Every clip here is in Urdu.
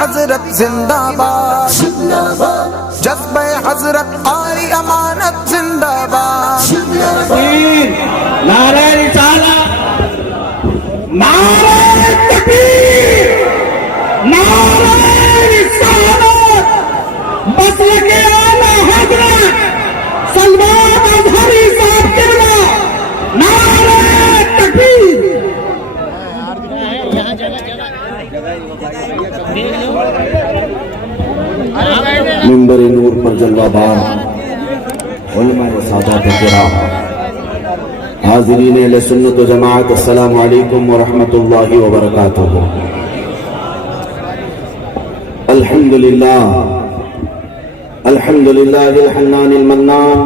حضرت زندہ باد، جذبہ حضرت قاری امانت زندہ باد، نعرہ رسالت، نعرہ تکبیر، نعرہ رسالت، مسلک اعلیٰ حضرت سلمان اظہری صاحب قبلہ، نعرہ تکبیر۔ منبر نور پر جلوہ بار علماء و سادات کرام، حاضرین اہل سنت و جماعت، السلام علیکم ورحمۃ اللہ وبرکاتہ۔ الحمدللہ الحمدللہ الحنان المنان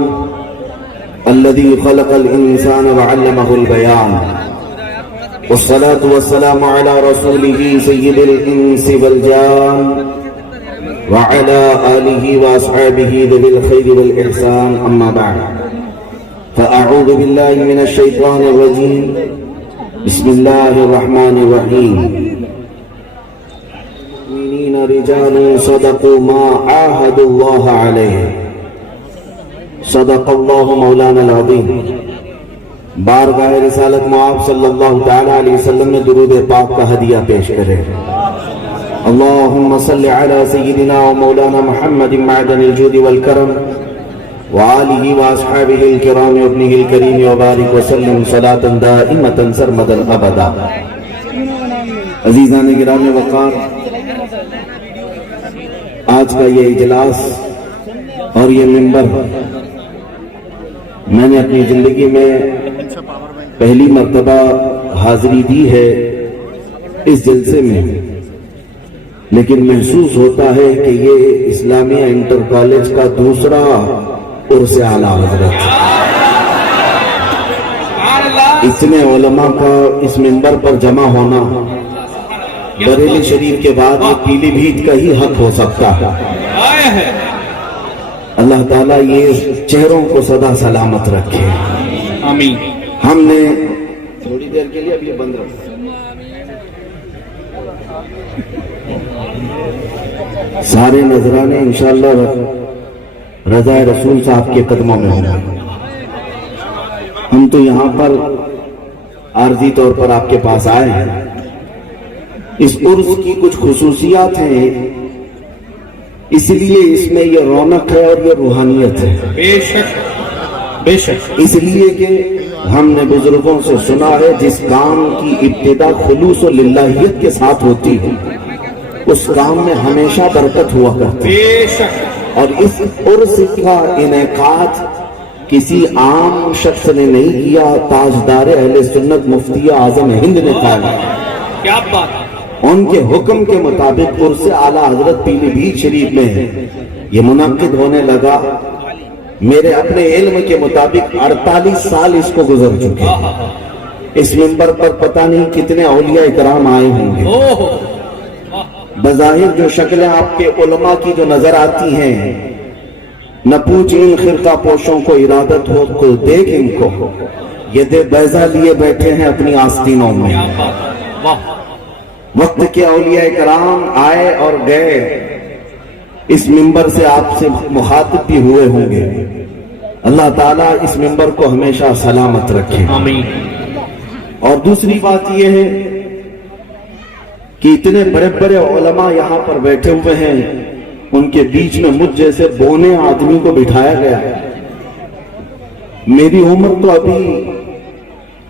الذي خلق الانسان وعلمه البيان، والصلاة والسلام على رسوله سيد الانس والجان وعلى آله وأصحابه ذوي الخير والإحسان، أما بعد فأعوذ بالله من الشيطان الرجيم، بسم الله الرحمن الرحيم۔ المؤمنين رجال صدقوا ما عاهدوا الله عليه، صدق الله مولانا العظيم۔ بارگاہ رسالت معاب صلی اللہ تعالی علیہ وسلم نے درود پاک کا ہدیہ پیش کرے۔ اللهم صل على سيدنا ومولانا محمد معدن الجود والكرم وآله وأصحابه الكرام وابنه الكريم وبارك وسلم صلاة دائمة سرمدا أبدا۔ عزیزان گرامی وقار، آج کا یہ اجلاس اور یہ منبر میں نے اپنی زندگی میں پہلی مرتبہ حاضری دی ہے اس جلسے میں، لیکن محسوس ہوتا ہے کہ یہ اسلامیہ انٹر کالج کا دوسرا عرس اعلیٰ حضرت، اتنے علماء کا اس منبر پر جمع ہونا بریلی شریف کے بعد یہ پیلی بھیت کا ہی حق ہو سکتا ہے۔ اللہ تعالیٰ یہ چہروں کو سدا سلامت رکھے، آمین۔ ہم نے تھوڑی دیر کے لیے اب یہ بند رکھا، سارے نذرانے انشاءاللہ رضا رسول صاحب کے قدموں میں ہوں گے۔ ہم تو یہاں پر عارضی طور پر آپ کے پاس آئے ہیں۔ اس عرس کی کچھ خصوصیات ہیں، اس لیے اس میں یہ رونق ہے اور یہ روحانیت ہے۔ بے شک بے شک، اس لیے کہ ہم نے بزرگوں سے سنا ہے جس کام کی ابتدا خلوص و للہیت کے ساتھ ہوتی ہے اس کام میں ہمیشہ برکت ہوا کرتی ہے۔ بے شک، اور اس عرس کا انعقاد کسی عام شخص نے نہیں کیا، تاجدار اہل سنت مفتی اعظم ہند نے کہا۔ کیا بات، ان کے حکم کے مطابق عرس اعلیٰ حضرت پیلی بھیت شریف میں یہ منعقد ہونے لگا۔ میرے اپنے علم کے مطابق 48 سال اس کو گزر چکے، اس منبر پر پتہ نہیں کتنے اولیاء اکرام آئے ہوں گے۔ بظاہر جو شکلیں آپ کے علماء کی جو نظر آتی ہیں، نہ پوچھ ان خرقہ پوشوں کو ارادت ہو کو دیکھ ان کو، یہ دے بیضہ لیے بیٹھے ہیں اپنی آستینوں میں۔ وقت کے اولیاء کرام آئے اور گئے، اس منبر سے آپ سے مخاطب بھی ہوئے ہوں گے۔ اللہ تعالیٰ اس منبر کو ہمیشہ سلامت رکھے، آمین۔ اور دوسری بات یہ ہے کہ اتنے بڑے بڑے علماء یہاں پر بیٹھے ہوئے ہیں، ان کے بیچ میں مجھ جیسے بونے آدمی کو بٹھایا گیا۔ میری عمر تو ابھی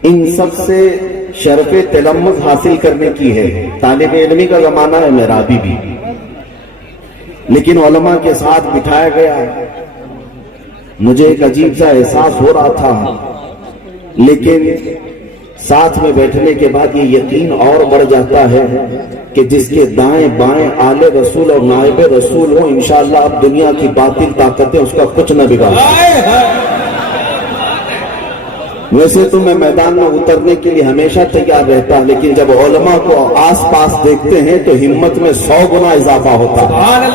ان سب سے شرف تلمذ حاصل کرنے کی ہے، طالب علمی کا زمانہ ہے میرا ابھی بھی، لیکن علماء کے ساتھ بٹھایا گیا۔ مجھے ایک عجیب سا احساس ہو رہا تھا، لیکن ساتھ میں بیٹھنے کے بعد یہ یقین اور بڑھ جاتا ہے کہ جس کے دائیں بائیں آل رسول اور نائب رسول ہوں، انشاءاللہ اب دنیا کی باطل طاقتیں اس کا کچھ نہ بگاڑ۔ ویسے تو میں میدان میں اترنے کے لیے ہمیشہ تیار رہتا، لیکن جب علماء کو آس پاس دیکھتے ہیں تو ہمت میں 100 گنا اضافہ ہوتا ہے،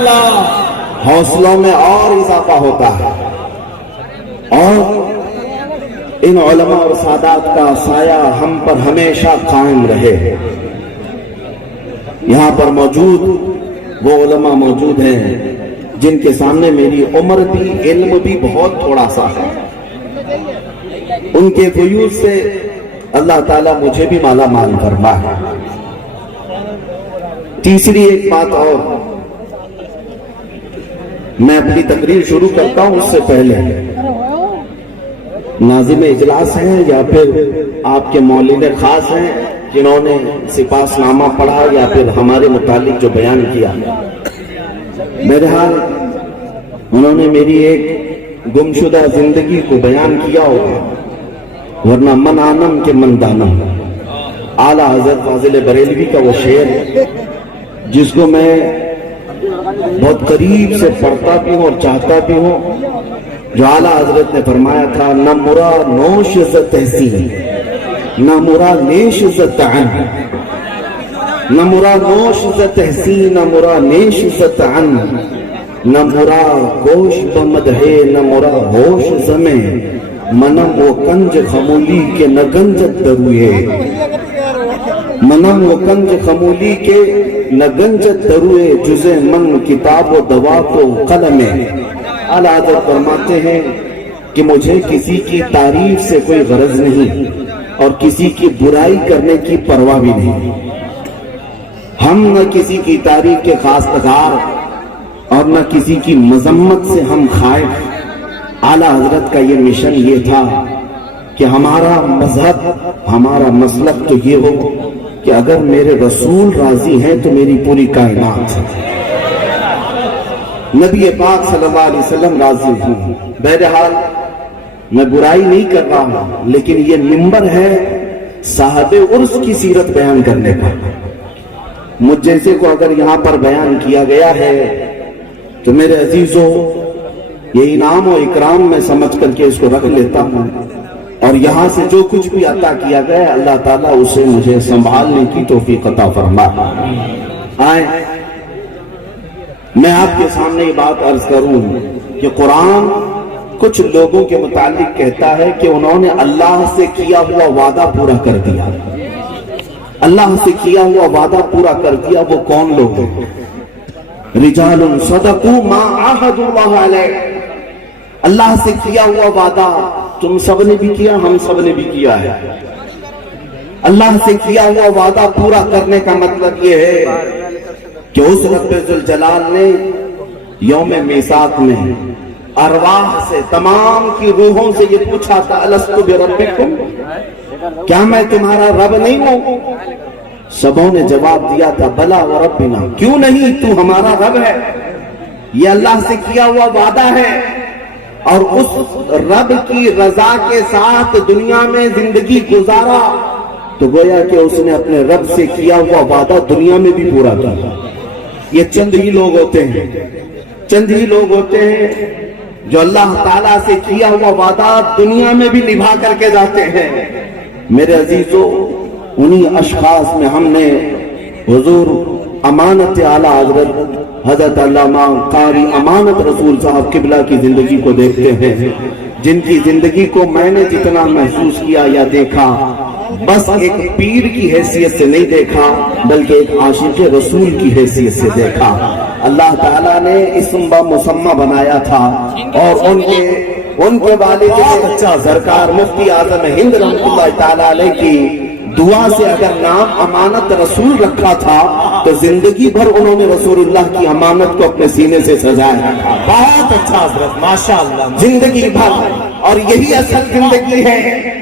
حوصلوں میں اور اضافہ ہوتا ہے، اور ان علماء اور سادات کا سایہ ہم پر ہمیشہ قائم رہے۔ یہاں پر موجود وہ علماء موجود ہیں جن کے سامنے میری عمر بھی علم بھی بہت تھوڑا سا ہے. ان کے فیوز سے اللہ تعالیٰ مجھے بھی مالا مال فرما ہے. تیسری ایک بات اور، میں اپنی تقریر شروع کرتا ہوں اس سے پہلے ناظم اجلاس ہیں یا پھر آپ کے مولد خاص ہیں جنہوں نے سپاس نامہ پڑھا یا پھر ہمارے متعلق جو بیان کیا، بہرحال انہوں نے میری ایک گمشدہ زندگی کو بیان کیا ہوگا، ورنہ من آنم کے من دانم. اعلیٰ حضرت فاضل بریلوی کا وہ شعر جس کو میں بہت قریب سے پڑھتا بھی ہوں اور چاہتا بھی ہوں، جو اعلیٰ حضرت نے فرمایا تھا: نہ مرا نوش عزت تحسین، نہ مرا نیش عزت عن، نہ مرا نوش عزت تحسین، نہ مرا نیش عزت عن، نہ مرا گوش بمدحے، نہ مرا ہوش زمیں، منم و کنج خمولی کے نہ گنجت دروئے، منم و کنج خمولی کے نہ گنجت دروئے، جزے من کتاب و دوا تو قلم. اعلیٰ حضرت فرماتے ہیں کہ مجھے کسی کی تعریف سے کوئی غرض نہیں اور کسی کی برائی کرنے کی پرواہ بھی نہیں. ہم نہ کسی کی تعریف کے خاص طرح اور نہ کسی کی مذمت سے ہم خائف. اعلیٰ حضرت کا یہ مشن یہ تھا کہ ہمارا مذہب، ہمارا مسلک تو یہ ہو کہ اگر میرے رسول راضی ہیں تو میری پوری کائنات ہے. نبی پاک صلی اللہ علیہ وسلم راضی ہیں. بہرحال میں برائی نہیں کر رہا ہوں، لیکن یہ منبر ہے صاحب عرس کی سیرت بیان کرنے کا. مجھ جیسے کو اگر یہاں پر بیان کیا گیا ہے تو میرے عزیزوں، یہ انعام و اکرام میں سمجھ کر کے اس کو رکھ لیتا ہوں، اور یہاں سے جو کچھ بھی عطا کیا گیا ہے اللہ تعالیٰ اسے مجھے سنبھالنے کی توفیق عطا فرما. آئیں میں آپ کے سامنے یہ بات عرض کروں کہ قرآن کچھ لوگوں کے متعلق کہتا ہے کہ انہوں نے اللہ سے کیا ہوا وعدہ پورا کر دیا. اللہ سے کیا ہوا وعدہ پورا کر دیا. وہ کون لوگ ہیں؟ رجال صدقوا ما عاهدوا اللہ علیہ. اللہ سے کیا ہوا وعدہ تم سب نے بھی کیا، ہم سب نے بھی کیا ہے. اللہ سے کیا ہوا وعدہ پورا کرنے کا مطلب یہ ہے کہ اس رب ذوالجلال نے یوم میثاق میں ارواح سے، تمام کی روحوں سے یہ پوچھا تھا: الستُ بربکم، کیا میں تمہارا رب نہیں ہوں؟ سبوں نے جواب دیا تھا: بلا وربنا، کیوں نہیں، تو ہمارا رب ہے. یہ اللہ سے کیا ہوا وعدہ ہے، اور اس رب کی رضا کے ساتھ دنیا میں زندگی گزارا تو گویا کہ اس نے اپنے رب سے کیا ہوا وعدہ دنیا میں بھی پورا کیا. یہ چند ہی لوگ ہوتے ہیں، چند ہی لوگ ہوتے ہیں جو اللہ تعالیٰ سے کیا ہوا وعدہ دنیا میں بھی نبھا کر کے جاتے ہیں. میرے عزیزوں، انہی اشخاص میں ہم نے حضور امانت اعلیٰ حضرت علامہ قاری امانت رسول صاحب قبلہ کی زندگی کو دیکھتے ہیں، جن کی زندگی کو میں نے جتنا محسوس کیا یا دیکھا، بس ایک پیر کی حیثیت سے نہیں دیکھا بلکہ ایک عاشق رسول کی حیثیت سے دیکھا. اللہ تعالیٰ نے اسم مسمہ بنایا تھا، اور ان کے والد سرکار مفتی اعظم ہند رحمۃ اللہ تعالیٰ علیہ کی دعا سے اگر نام امانت رسول رکھا تھا تو زندگی بھر انہوں نے رسول اللہ کی امانت کو اپنے سینے سے سجایا. بہت اچھا حضرت، ماشاءاللہ. زندگی بھر، اور یہی اصل زندگی ہے،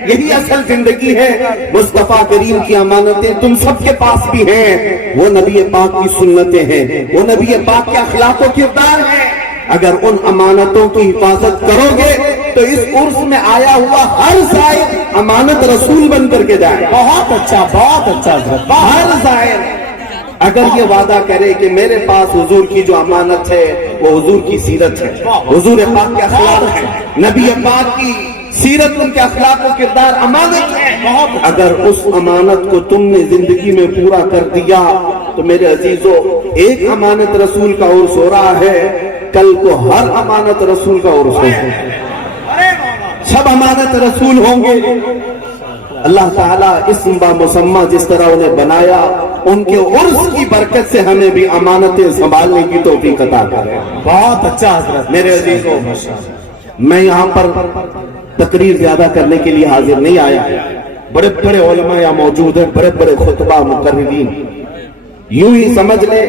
یہی اصل زندگی ہے. مصطفیٰ کریم کی امانتیں تم سب کے پاس بھی ہیں، وہ نبی پاک کی سنتیں ہیں، وہ نبی پاک کے اخلاق و کردار ہیں. اگر ان امانتوں کی حفاظت کرو گے تو اس عرس میں آیا ہوا ہر زائر امانت رسول بن کر کے جائے. بہت اچھا، بہت اچھا حضرت. ہر زائر اگر یہ وعدہ کرے کہ میرے پاس حضور کی جو امانت ہے وہ حضور کی سیرت ہے، حضور پاک کے اخلاق ہے، نبی پاک کی سیرت، ان کے اخلاق و کردار امانت ہے. اگر اس امانت کو تم نے زندگی میں پورا کر دیا تو میرے عزیزوں، ایک امانت رسول کا عرس ہو رہا ہے، کل کو ہر امانت رسول کا عرس ہے. سب امانت رسول ہوں گے. اللہ تعالیٰ اسم با مسمہ جس طرح انہیں بنایا ان کے عرس کی برکت سے ہمیں بھی امانتیں سنبھالنے کی توفیق عطا کرے. بہت اچھا حضرت. میرے عزیزوں، میں یہاں پر تقریر زیادہ کرنے کے لیے حاضر نہیں آیا. بڑے بڑے علماء یہاں موجود ہیں، بڑے بڑے خطبہ مقررین. یوں ہی سمجھ لے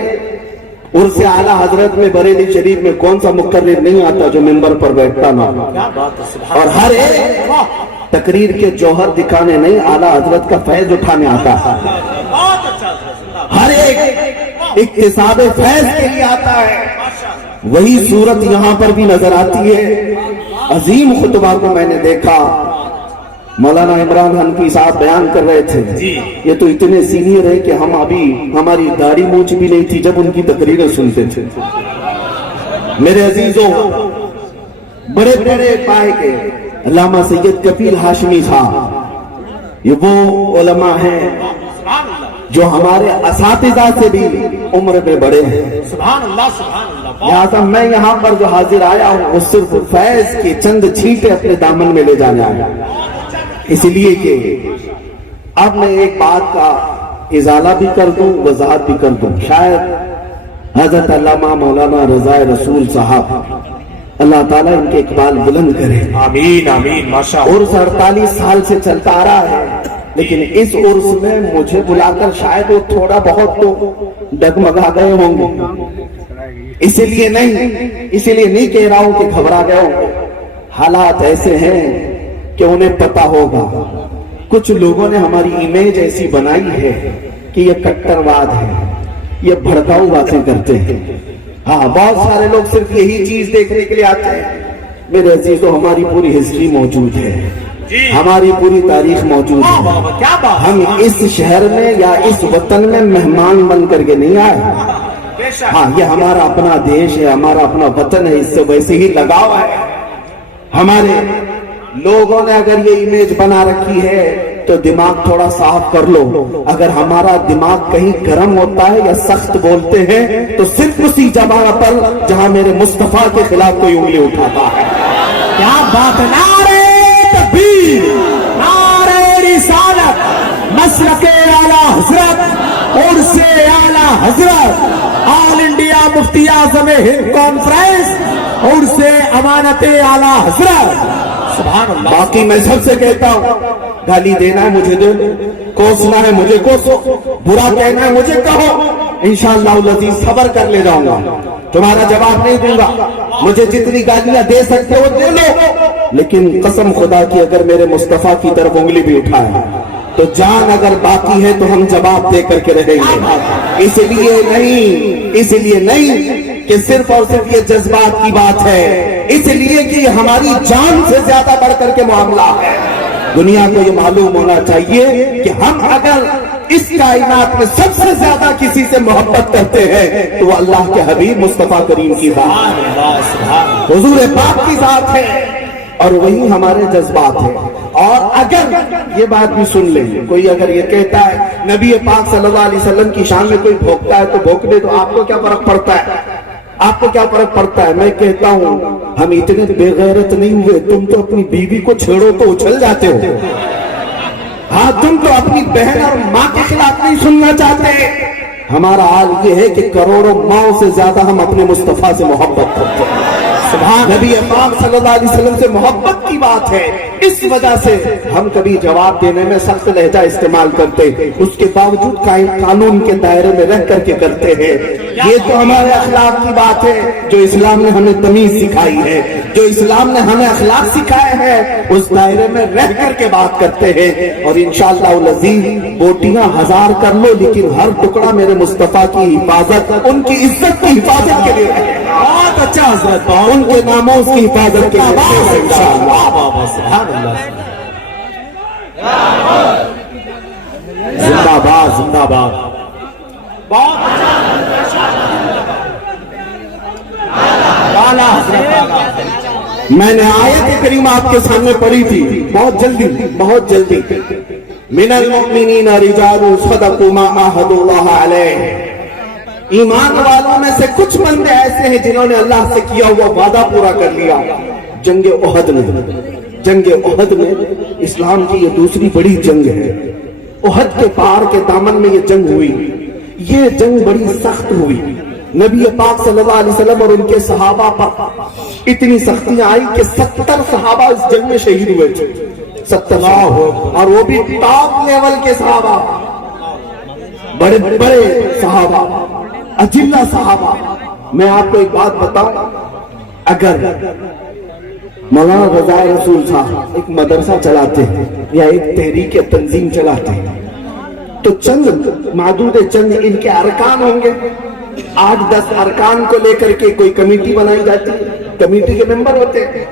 عرس اعلیٰ حضرت میں بریلی شریف میں کون سا مقرر نہیں آتا جو منبر پر بیٹھتا نہ ہو. اور ہر ایک تقریر کے جوہر دکھانے نہیں، اعلیٰ حضرت کا فیض اٹھانے آتا ہے. ہر ایک اکتساب فیض کے لیے آتا ہے. وہی صورت یہاں پر بھی نظر آتی ہے. عظیم خطبہ کو میں نے دیکھا، مولانا عمران حنفی صاحب بیان کر رہے تھے. یہ تو اتنے سینئر ہے کہ ہم ابھی ہماری داڑھی مونچھ بھی نہیں تھی جب ان کی تقریریں سنتے تھے. میرے عزیزوں، بڑے بڑے پائے کے علامہ سید کفیل ہاشمی صاحب، یہ وہ علماء ہیں جو ہمارے اساتذہ سے بھی عمر میں بڑے ہیں. سبحان اللہ سبحان اللہ. لہٰذا میں یہاں پر جو حاضر آیا ہوں وہ صرف فیض کی چند چھینٹیں اپنے دامن میں لے جانے آیا. اس لیے کہ اب میں ایک بات کا ازالہ بھی کر دوں، وضاحت بھی کر دوں. شاید حضرت علامہ مولانا رضا رسول صاحب، اللہ تعالیٰ ان کے اقبال بلند کرے. آمین آمین. ماشاء اللہ. عرس 48 سال سے چلتا آ رہا ہے، لیکن اس عرس میں مجھے بلا کر شاید وہ تھوڑا بہت تو ڈگمگا گئے ہوں گے. اسی لیے نہیں کہہ رہا ہوں کہ گھبرا گئے ہوں. حالات ایسے ہیں کہ انہیں پتا ہوگا. کچھ لوگوں نے ہماری امیج ایسی بنائی ہے کہ یہ کٹر واد ہے، یہ بھڑکاؤ باتیں کرتے ہیں. ہاں، بہت سارے لوگ صرف یہی چیز دیکھنے کے لیے آتے ہیں. میرے عزیزوں، ہماری پوری ہسٹری موجود ہے، ہماری پوری تاریخ موجود ہے. ہم اس شہر میں یا اس وطن میں مہمان بن کر کے نہیں آئے. ہاں، یہ ہمارا اپنا دیش ہے، ہمارا اپنا وطن ہے، اس سے ویسے ہی لگاؤ ہے. ہمارے لوگوں نے اگر یہ امیج بنا رکھی ہے تو دماغ تھوڑا صاف کر لو. اگر ہمارا دماغ کہیں گرم ہوتا ہے یا سخت بولتے ہیں تو صرف اسی جگہ پر جہاں میرے مصطفیٰ کے خلاف کوئی انگلی اٹھاتا ہے. کیا بات. نعرہ تکبیر، نعرہ رسالت، مسلک اعلیٰ حضرت، عرس اعلیٰ حضرت، آل انڈیا مفتی اعظم ہند کانفرنس، عرس امانت اعلیٰ حضرت. سبحان اللہ. باقی میں سب سے کہتا ہوں، گالی دینا ہے مجھے دو، کوسنا ہے مجھے کوسو، برا کہنا ہے مجھے کہو. انشاءاللہ العزیز صبر کر لے جاؤں گا، تمہارا جواب نہیں دوں گا. مجھے جتنی گالیاں دے سکتے ہو دے لو، لیکن قسم خدا کی اگر میرے مصطفیٰ کی طرف انگلی بھی اٹھائے تو جان اگر باقی ہے تو ہم جواب دے کر کے رہیں گے. اس لیے نہیں کہ صرف اور صرف یہ جذبات کی بات ہے، اس لیے کہ یہ ہماری جان سے زیادہ بڑھ کر کے معاملہ ہے. دنیا کو یہ معلوم ہونا چاہیے کہ ہم اگر اس کائنات میں سب سے زیادہ کسی سے محبت کرتے ہیں تو وہ اللہ کے حبیب مصطفیٰ کریم کی ذات، حضور پاک کی ذات ہے، اور وہی ہمارے جذبات ہیں. اور اگر یہ بات بھی سن لیں، کوئی اگر یہ کہتا ہے نبی پاک صلی اللہ علیہ وسلم کی شان میں کوئی بھوکتا ہے تو بھوکنے تو آپ کو کیا فرق پڑتا ہے؟ آپ کو کیا فرق پڑتا ہے؟ میں کہتا ہوں ہم اتنے بے غیرت نہیں ہوئے. تم تو اپنی بیوی کو چھیڑو تو اچھل جاتے ہو. ہاں، تم تو اپنی بہن اور ماں کے خلاف نہیں سننا چاہتے. ہمارا حال یہ ہے کہ کروڑوں ماؤں سے زیادہ ہم اپنے مصطفیٰ سے محبت کرتے ہیں. سبحان نبی پاک صلی اللہ علیہ وسلم سے محبت کی بات ہے. اس وجہ سے ہم کبھی جواب دینے میں سخت لہجہ استعمال کرتے، اس کے باوجود قانون کے دائرے میں رہ کر کے کرتے ہیں. یہ تو ہمارے اخلاق کی بات ہے جو اسلام نے ہمیں تمیز سکھائی ہے، جو اسلام نے ہمیں اخلاق سکھائے ہیں اس دائرے میں رہ کر کے بات کرتے ہیں. اور انشاءاللہ العزیز بوٹیاں 1000 کر لو لیکن ہر ٹکڑا میرے مصطفیٰ کی حفاظت، ان کی عزت کی حفاظت کے لیے ہے. بہت اچھا حضرت. ان کے ناموں کی حفاظت کے لیے انشاءاللہ. زندہ باد زندہ باد. میں نے آیت کریمہ آپ کے سامنے پڑھی تھی بہت جلدی. من المؤمنین رجال صدقوا ما عاهدوا الله علیہ. ایمان والوں میں سے کچھ بندے ایسے ہیں جنہوں نے اللہ سے کیا ہوا وعدہ پورا کر لیا. جنگ احد میں اسلام کی یہ دوسری بڑی جنگ ہے. احد کے پہاڑ کے دامن میں یہ جنگ ہوئی. یہ جنگ بڑی سخت ہوئی، نبی پاک صلی اللہ علیہ وسلم اور ان کے صحابہ پر اتنی سختیاں آئی کہ 70 صحابہ اس جنگ میں شہید ہوئے تھے، 70، اور وہ بھی ٹاپ لیول کے صحابہ، بڑے بڑے صحابہ، اجلہ صحابہ۔ میں آپ کو ایک بات بتاؤں، اگر مولانا رضائے رسول صاحب ایک مدرسہ چلاتے ہیں یا ایک تحریک تنظیم چلاتے ہیں تو چند معدود چند ان کے ارکان ہوں گے، 8-10 ارکان کو لے کر کے کوئی کمیٹی بنائی جاتی ہے، کمیٹی کے ممبر ہوتے ہیں،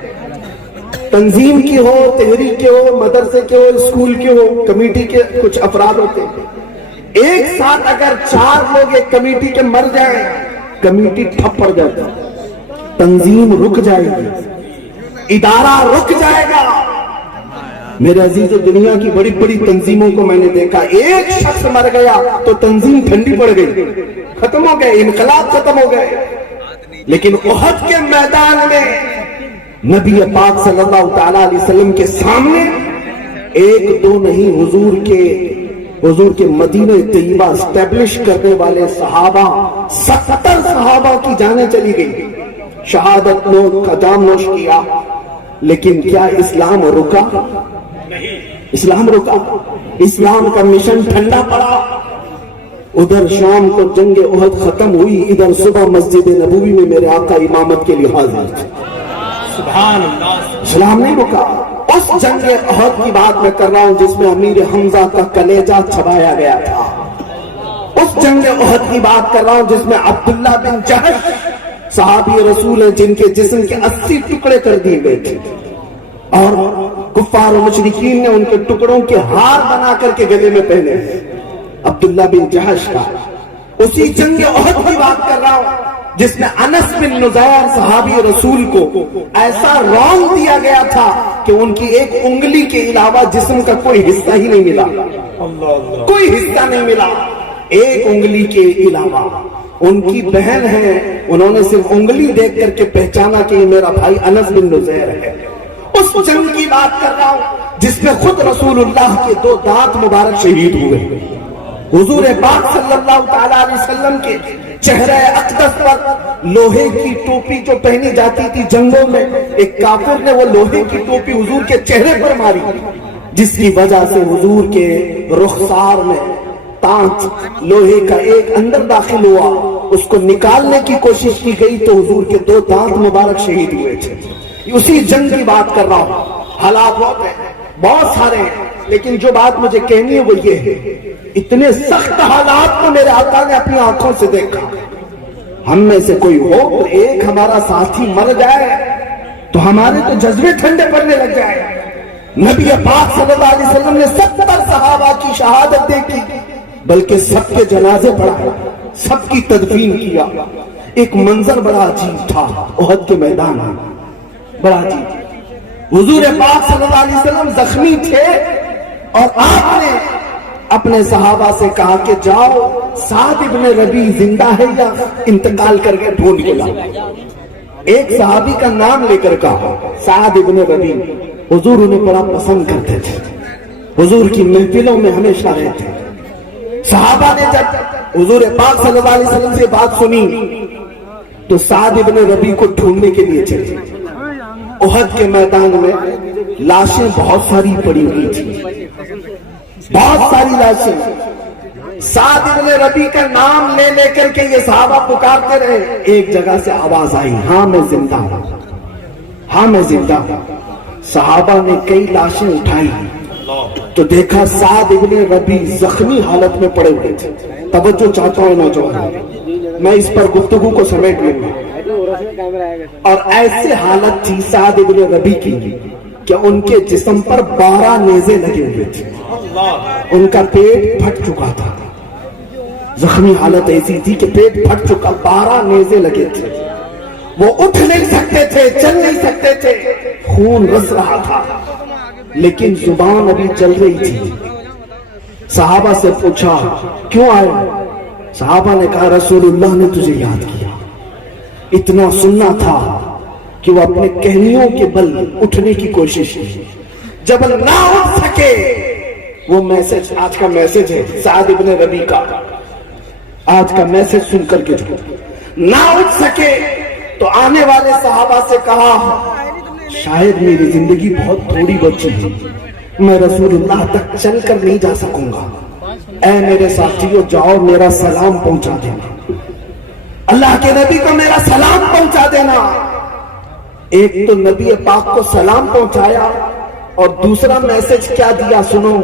تنظیم کی ہو، تحریک کے ہو، مدرسے کے ہو، اسکول کے ہو، کمیٹی کے کچھ افراد ہوتے ہیں۔ ایک ساتھ اگر 4 لوگ ایک کمیٹی کے مر جائیں، کمیٹی ٹھپ پڑ جاتی، تنظیم رک جائے گی، ادارہ رک جائے گا۔ میرے عزیز، دنیا کی بڑی بڑی تنظیموں کو میں نے دیکھا، ایک شخص مر گیا تو تنظیم ٹھنڈی پڑ گئی، ختم ہو گئے، انقلاب ختم ہو گئے۔ لیکن احد کے میدان میں نبی پاک صلی اللہ تعالی علیہ وسلم کے سامنے 1-2 نہیں، حضور کے مدینہ طیبہ اسٹیبلش کرنے والے صحابہ، 70 صحابہ کی جانیں چلی گئی، شہادت کا جام نوش کیا، لیکن کیا اسلام رکا؟ اسلام رکا؟ اسلام کا مشن ٹھنڈا پڑا۔ ادھر شام کو جنگ احد ختم ہوئی، ادھر صبح مسجد نبوی میں میرے آقا امامت کے لیے حاضر تھے۔ سبحان اللہ۔ اسلام نہیں رکا۔ اس جنگ احد کی بات میں کر رہا ہوں جس میں امیر حمزہ کا کلیجہ چبایا گیا تھا، اس جنگ احد کی بات کر رہا ہوں جس میں عبداللہ بن جہش صحابی رسول ہیں جن کے جسم کے 80 ٹکڑے کر دیے گئے تھے، اور کفار و مشرکین نے ان کے ٹکڑوں کے ہار بنا کر کے گلے میں پہنے، عبداللہ بن جہش کا۔ اسی جنگ احد کی بات کر رہا ہوں جس میں انس بن نزیر صحابی رسول کو ایسا رونق دیا گیا تھا کہ ان کی ایک انگلی کے علاوہ جسم کا کوئی حصہ ہی نہیں ملا، کوئی حصہ نہیں ملا، ایک انگلی کے علاوہ۔ ان کی بہن ہے، انہوں نے صرف انگلی دیکھ کر کے پہچانا کہ یہ میرا بھائی انس بن نزیر ہے۔ اس جنگ کی بات کر رہا ہوں جس میں خود رسول اللہ کے 2 دانت مبارک شہید ہوئے، حضور پاک صلی اللہ تعالی علیہ وسلم کے چہرہ اقدس پر لوہے کی ٹوپی جو پہنی جاتی تھی جنگوں میں، ایک کافر نے وہ لوہے کی ٹوپی حضور کے چہرے پر ماری، جس کی وجہ سے حضور کے رخسار میں تانچ لوہے کا ایک اندر داخل ہوا، اس کو نکالنے کی کوشش کی گئی تو حضور کے 2 دانت مبارک شہید ہوئے تھے۔ اسی جنگ کی بات کر رہا ہوں۔ حالات بہت سارے ہیں، لیکن جو بات مجھے کہنی ہے وہ یہ ہے، اتنے سخت حالات کو میرے آقا نے اپنی آنکھوں سے دیکھا۔ ہم میں سے کوئی ہو تو ایک ہمارا ساتھی مر جائے تو ہمارے تو جذبے ٹھنڈے پڑنے لگ جائے۔ نبی پاک صلی اللہ علیہ وسلم نے 70 صحابہ کی شہادت دیکھی، بلکہ سب کے جنازے پڑھائے، سب کی تدفین کیا۔ ایک منظر بڑا عجیب تھا احد کے میدان میں، بڑا عجیب۔ حضور پاک صلی اللہ علیہ وسلم زخمی تھے اور آپ نے اپنے صحابہ سے کہا کہ جاؤ سعد ابن ربیع زندہ ہے یا انتقال کر کے ڈھونڈ کے لاؤ۔ ایک صحابی کا نام لے کر کہا سعد ابن ربیع، حضور انہیں بڑا پسند کرتے تھے، حضور کی محفلوں میں ہمیشہ رہتے۔ صحابہ نے جب حضور پاک صلی اللہ علیہ وسلم سے بات سنی تو سعد ابن ربیع کو ڈھونڈنے کے لیے چلے۔ احد کے میدان میں لاشیں بہت ساری پڑی ہوئی تھی، بہت ساری لاشیں۔ سعد ابن ربیع کا نام لے لے کر کے یہ صحابہ پکارتے رہے۔ ایک جگہ سے آواز آئی، ہاں میں زندہ ہوں، ہاں میں زندہ ہوں۔ صحابہ نے کئی لاشیں اٹھائی تو دیکھا سعد ابن ربیع زخمی حالت میں پڑے ہوئے تھے۔ توجہ چاہتا ہوں نوجوان، میں اس پر گفتگو کو سمیٹ لوں گا۔ اور ایسے حالت تھی سعد ابن ربیع کی کہ ان کے جسم پر 12 نیزے لگے ہوئے تھے، ان کا پیٹ پھٹ چکا تھا، زخمی حالت ایسی تھی کہ پیٹ پھٹ چکا، 12 نیزے لگے تھے، وہ اٹھ نہیں سکتے تھے، چل نہیں سکتے تھے، خون رس رہا تھا، لیکن زبان ابھی چل رہی تھی۔ صحابہ سے پوچھا کیوں آئے؟ صحابہ نے کہا رسول اللہ نے تجھے یاد کیا، اتنا سننا تھا کہ وہ اپنے کہنیوں کے بل اٹھنے کی کوشش کی، جب نہ اٹھ سکے وہ میسج، آج کا میسج ہے سعد ابن ربیع کا، آج کا میسج سن کر کے جو نہ اٹھ سکے تو آنے والے صحابہ سے کہا شاید میری زندگی بہت تھوڑی بچی ہے، میں رسول اللہ تک چل کر نہیں جا سکوں گا، اے میرے ساتھیوں جاؤ میرا سلام پہنچا دینا، اللہ کے نبی کو میرا سلام پہنچا دینا۔ ایک تو نبی پاک کو سلام پہنچایا اور دوسرا میسج کیا دیا سنو،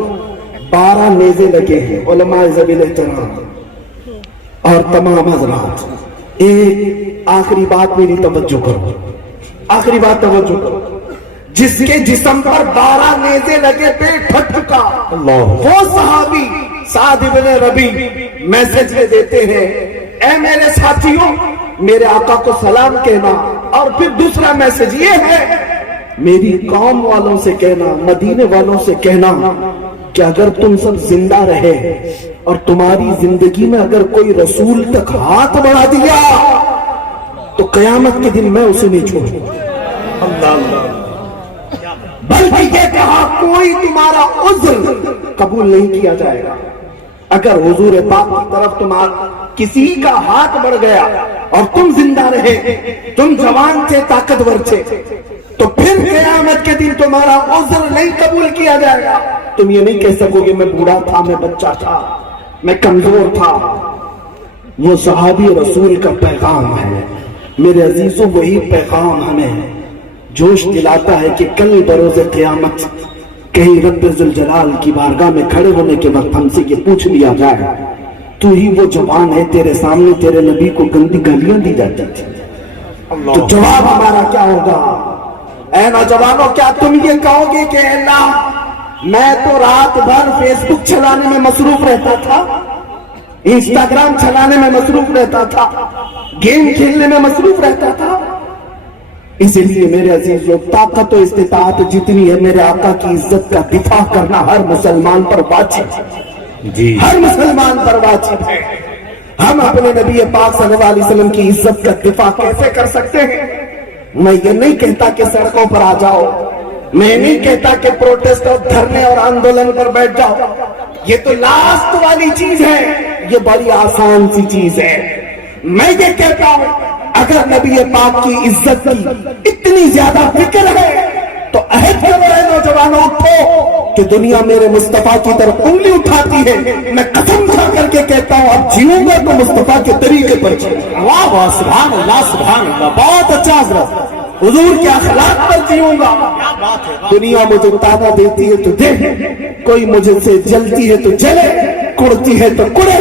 12 نیزے لگے ہیں علماء ذوی الاحترام اور تمام حضرات۔ ایک آخری بات میری توجہ کرو، آخری بات توجہ کرو، جس کے جسم پر 12 نیزے لگے پیٹ پھٹ چکا وہ صحابی سعد بن ربی میسج لے دیتے ہیں، اے میرے ساتھیوں میرے آقا کو سلام کہنا، اور پھر دوسرا میسج یہ ہے میری قوم والوں سے کہنا، مدینے والوں سے کہنا کہ اگر تم سب زندہ رہے اور تمہاری زندگی میں اگر کوئی رسول تک ہاتھ بڑھا دیا تو قیامت کے دن میں اسے نہیں چھوڑوں گا، بلکہ یہ کہا کوئی تمہارا عذر قبول نہیں کیا جائے گا۔ اگر حضور پاک کی طرف تمہارا کسی کا ہاتھ بڑھ گیا اور تم زندہ رہے، تم جوان تھے، طاقتور تھے، تو پھر قیامت کے دن تمہارا عذر نہیں قبول کیا جائے گا۔ تم یہ نہیں کہہ سکو گے میں بوڑھا تھا، میں بچہ تھا، میں کمزور تھا۔ وہ صحابی رسول کا پیغام ہے میرے عزیزوں، وہی پیغام ہمیں جوش دلاتا ہے کہ کل بروز قیامت کہیں رب ذوالجلال کی بارگاہ میں کھڑے ہونے کے وقت ہم سے یہ پوچھ لیا جائے تو ہی وہ جوان ہے تیرے سامنے تیرے نبی کو گندی گالیاں دی جاتی تھی، تو جواب ہمارا کیا ہوگا؟ اے نوجوانوں کیا تم یہ کہو گے کہ اللہ میں تو رات بھر فیس بک چلانے میں مصروف رہتا تھا، انسٹاگرام چلانے میں مصروف رہتا تھا، گیم کھیلنے میں مصروف رہتا تھا؟ اسی لیے میرے عزیزوں طاقت و استطاعت جتنی ہے میرے آقا کی عزت کا دفاع کرنا ہر مسلمان پر واجب ہے، ہر مسلمان پر واجب ہے۔ ہم اپنے نبی پاک صلی اللہ علیہ وسلم کی عزت کا دفاع کیسے کر سکتے ہیں؟ میں یہ نہیں کہتا کہ سڑکوں پر آ جاؤ، میں نہیں کہتا کہ پروٹیسٹ اور دھرنے اور آندولن پر بیٹھ جاؤ، یہ تو لاسٹ والی چیز ہے، یہ بڑی آسان سی چیز ہے۔ میں یہ کہتا ہوں اگر نبی پاک کی عزت کی اتنی زیادہ فکر ہے تو عہد کرو اے نوجوانوں اٹھو کہ دنیا میرے مصطفیٰ کی طرف انگلی اٹھاتی ہے، میں قسم کھا کر کے کہتا ہوں اب جیوں گا تو مصطفیٰ کے طریقے پر جیوں گا۔ واہ سبحان اللہ سبحان اللہ، بہت اچھا حضرت، حضور کے اخلاق پر جیوں گا۔ دنیا مجھے تانا دیتی ہے تو دے، کوئی مجھے سے جلتی ہے تو جلے، کڑتی ہے تو کڑے،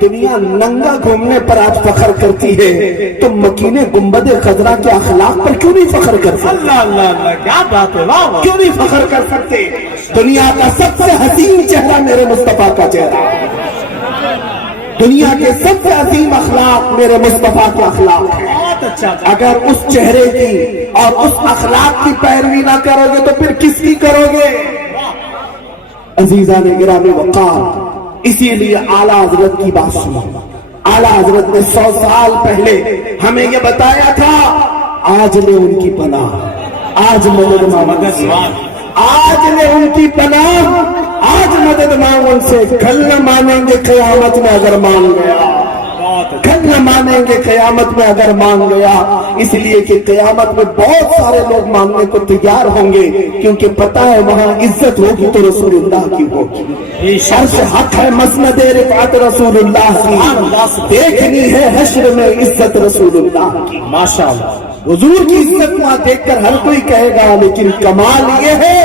دنیا ننگا گھومنے پر آج فخر کرتی ہے، تم مکینے گنبد خضرا کے اخلاق پر کیوں نہیں فخر کر سکتے؟ اللہ اللہ اللہ، کیا بات ہے، واہ واہ، کیوں نہیں فخر کر سکتے؟ دنیا کا سب سے حسین چہرہ میرے مصطفیٰ کا چہرہ ہے، دنیا کے سب سے عظیم اخلاق میرے مصطفیٰ کے اخلاق ہیں۔ بہت اچھا، اگر اس چہرے کی اور اس اخلاق کی پیروی نہ کرو گے تو پھر کس کی کرو گے؟ عزیزان گرامی وقار، اسی لیے اعلیٰ حضرت کی بات سنو، اعلیٰ حضرت نے 100 سال پہلے ہمیں یہ بتایا تھا آج لے ان کی پناہ، آج مدد مانگ، آج لے ان کی پناہ، آج مدد مانگ ان سے، کل نہ مانیں گے قیامت میں اگر مان گیا، کل نہ مانیں گے قیامت میں اگر مان گیا، اس لیے کہ قیامت میں بہت سارے لوگ ماننے کو تیار ہوں گے کیونکہ پتہ ہے وہاں عزت ہوگی تو رسول اللہ کی ہوگی، عرش حق ہے مسند رفعت رسول اللہ کی، دیکھنی ہے حشر میں عزت رسول اللہ کی۔ ماشاءاللہ حضور کی عزت وہاں دیکھ کر ہر کوئی کہے گا، لیکن کمال یہ ہے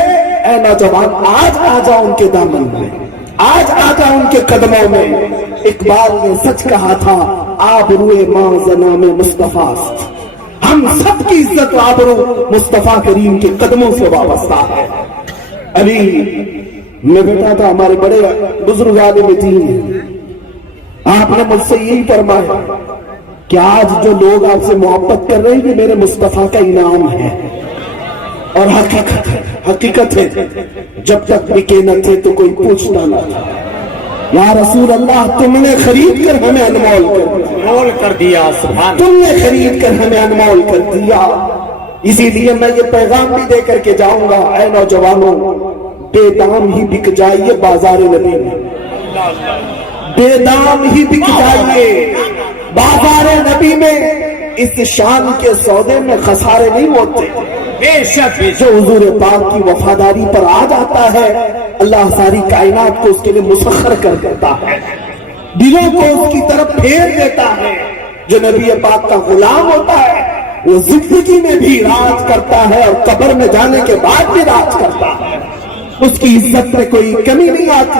اے نوجوان آج آ جاؤ ان کے دامن میں، آج آ جاؤ ان کے قدموں میں۔ اقبال نے سچ کہا تھا آبروئے ماں زنام مصطفیٰ است، ہم سب کی عزت و آبرو مصطفیٰ کریم کے قدموں سے وابستہ ہے۔ ابھی میں بیٹھا تھا، ہمارے بڑے بزرگ عالم دین آپ نے مجھ سے یہی فرمایا کہ آج جو لوگ آپ سے محبت کر رہے ہیں یہ میرے مصطفیٰ کا انعام ہے، اور حقیقت ہے، حقیقت ہے، جب تک بکے نہ تھے تو کوئی پوچھتا نہ تھا، یا رسول اللہ تم نے خرید کر ہمیں انمول کر دیا، سبحان، تم نے خرید کر ہمیں انمول کر دیا۔ اسی لیے میں یہ پیغام بھی دے کر کے جاؤں گا، اے نوجوانوں بے دام ہی بک جائیے بازار نبی میں، بے دام ہی بک جائیے، بازار نبی میں اس شان کے سودے میں خسارے نہیں ہوتے۔ بے شک جو حضور پاک کی وفاداری پر آ جاتا ہے اللہ ساری کائنات کو اس کے لیے مسخر کر دیتا ہے، دلوں کو اس کی طرف پھیر دیتا ہے۔ جو نبی پاک کا غلام ہوتا ہے وہ زندگی میں بھی راج کرتا ہے اور قبر میں جانے کے بعد بھی راج کرتا ہے، اس کی عزت میں کوئی کمی نہیں آتی۔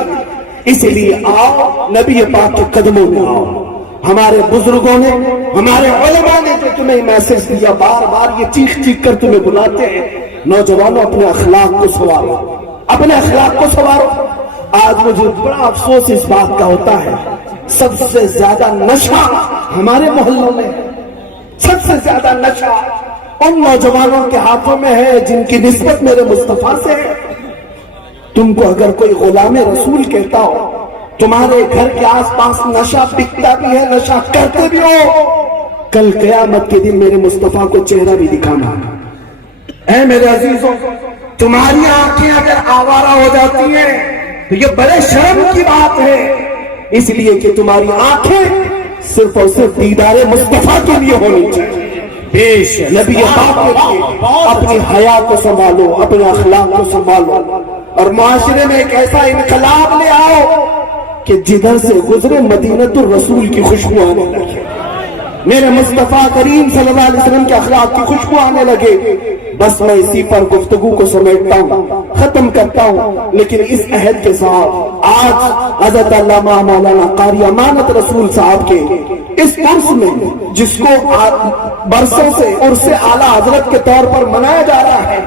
اس لیے آؤ نبی پاک کے قدموں میں آؤ۔ ہمارے بزرگوں نے، ہمارے علماء نے جو تمہیں میسج دیا، بار بار یہ چیخ چیخ کر تمہیں بلاتے ہیں، نوجوانوں اپنے اخلاق کو سنوارو، اپنے اخلاق کو سنوارو۔ آج مجھے بڑا افسوس اس بات کا ہوتا ہے، سب سے زیادہ نشہ ہمارے محلوں میں، سب سے زیادہ نشہ ان نوجوانوں کے ہاتھوں میں ہے جن کی نسبت میرے مصطفیٰ سے ہے۔ تم کو اگر کوئی غلام رسول کہتا ہو، تمہارے گھر کے آس پاس نشہ بکتا بھی ہے، نشہ کرتے بھی ہو، کل قیامت کے دن میرے مصطفیٰ کو چہرہ بھی دکھانا۔ اے میرے عزیزوں، تمہاری آنکھیں اگر آوارہ ہو جاتی ہیں تو یہ بڑے شرم کی بات ہے، اس لیے کہ تمہاری آنکھیں صرف اور صرف دیدار مصطفیٰ کے لیے ہونی چاہیے۔ نبی پاک کے لیے اپنی حیا کو سنبھالو، اپنے اخلاق کو سنبھالو، اور معاشرے میں ایک ایسا انقلاب لے آؤ کہ جدھر سے گزرے مدینۃ الرسول کی خوشبو آنے لگے، میرے مصطفیٰ کریم صلی اللہ علیہ وسلم کے اخلاق کی خوشبو آنے لگے۔ بس میں اسی پر گفتگو کو سمیٹتا ہوں، ختم کرتا ہوں، لیکن اس عہد کے ساتھ آج حضرت علامہ مولانا قاری امانت رسول صاحب کے اس عرس میں، جس کو برسوں سے عرس اعلیٰ حضرت کے طور پر منایا جا رہا ہے،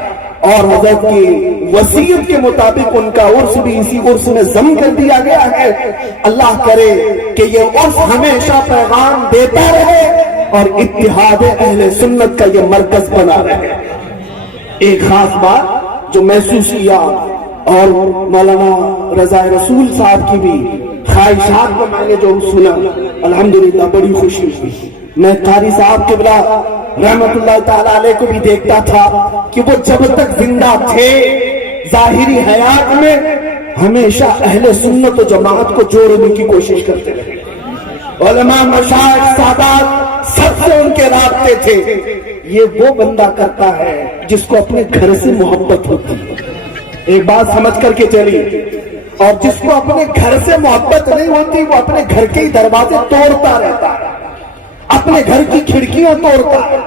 اور حضرت کی وصیت کے مطابق ان کا عرس بھی اسی عرس میں ضم کر دیا گیا ہے۔ اللہ کرے کہ یہ عرس ہمیشہ پیغام دیتا رہے اور اتحاد اہل سنت کا یہ مرکز بنا رہے۔ ایک خاص بات جو محسوس کیا، اور مولانا رضا رسول صاحب کی بھی خواہشات کو میں نے جو سنا، الحمدللہ بڑی خوشی ہوئی۔ میں قاری صاحب قبلہ رحمت اللہ تعالیٰ علیہ کو بھی دیکھتا تھا کہ وہ جب تک زندہ تھے ظاہری حیات میں ہمیشہ اہل سنت و جماعت کو جوڑنے کی کوشش کرتے رہے۔ علماء، مشائخ، سادات سب سے ان کے رابطے تھے۔ یہ وہ بندہ کرتا ہے جس کو اپنے گھر سے محبت ہوتی ہے، ایک بات سمجھ کر کے چلیے، اور جس کو اپنے گھر سے محبت نہیں ہوتی وہ اپنے گھر کے دروازے توڑتا رہتا ہے، اپنے گھر کی کھڑکیاں توڑتا ہے،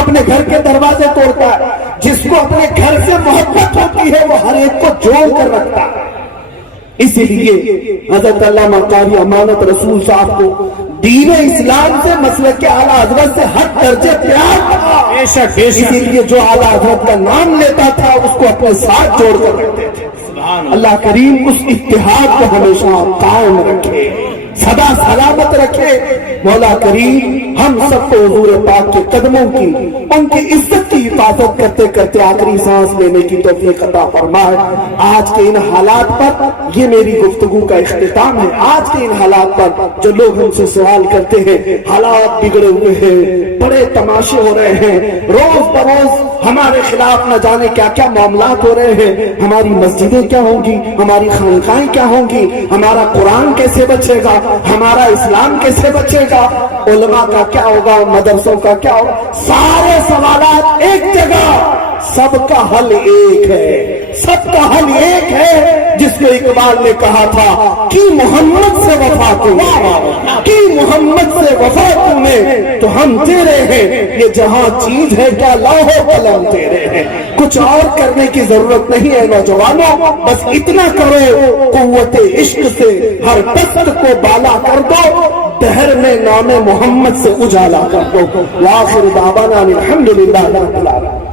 اپنے گھر کے دروازے توڑتا ہے۔ جس کو اپنے گھر سے محبت ہوتی ہے وہ ہر ایک کو جوڑ کر رکھتا ہے۔ اسی لیے حضرت علامہ قاری امانت رسول صاحب کو دین اسلام سے، مسلک کے اعلیٰ حضرت سے ہر درجے پیار تھا۔ اسی لیے جو اعلیٰ حضرت کا نام لیتا تھا اس کو اپنے ساتھ جوڑ کر رکھتے تھے۔ اللہ کریم اس اتحاد کو ہمیشہ قائم رکھے، سدا سلامت رکھے۔ مولا کریم ہم سب کو حضور پاک کے قدموں کی، ان کی عزت کی حفاظت کرتے کرتے آخری سانس لینے کی توفیق عطا فرمائے۔ آج کے ان حالات پر یہ میری گفتگو کا اختتام ہے۔ آج کے ان حالات پر جو لوگ ہم سے سوال کرتے ہیں، حالات بگڑے ہوئے ہیں، بڑے تماشے ہو رہے ہیں، روز بروز ہمارے خلاف نہ جانے کیا کیا معاملات ہو رہے ہیں، ہماری مسجدیں کیا ہوں گی، ہماری خانقاہیں کیا ہوں گی، ہمارا قرآن کیسے بچے گا، ہمارا اسلام کیسے بچے گا، علماء کا کیا ہوگا، مدرسوں کا کیا ہوگا، سارے سوالات ایک جگہ، سب کا حل ایک ہے، سب کا حل ایک ہے، جس کو اقبال نے کہا تھا کہ محمد سے وفا تو کہ محمد سے وفا تو نے تو ہم تیرے ہیں، یہ جہاں چیز ہے کیا لوح و قلم تیرے ہیں۔ کچھ اور کرنے کی ضرورت نہیں ہے نوجوانوں، بس اتنا کرو، قوت عشق سے ہر دست کو بالا کر دو، دہر میں نام محمد سے اجالا کر دو۔ وآخر دعوانا الحمدللہ رب العالمین۔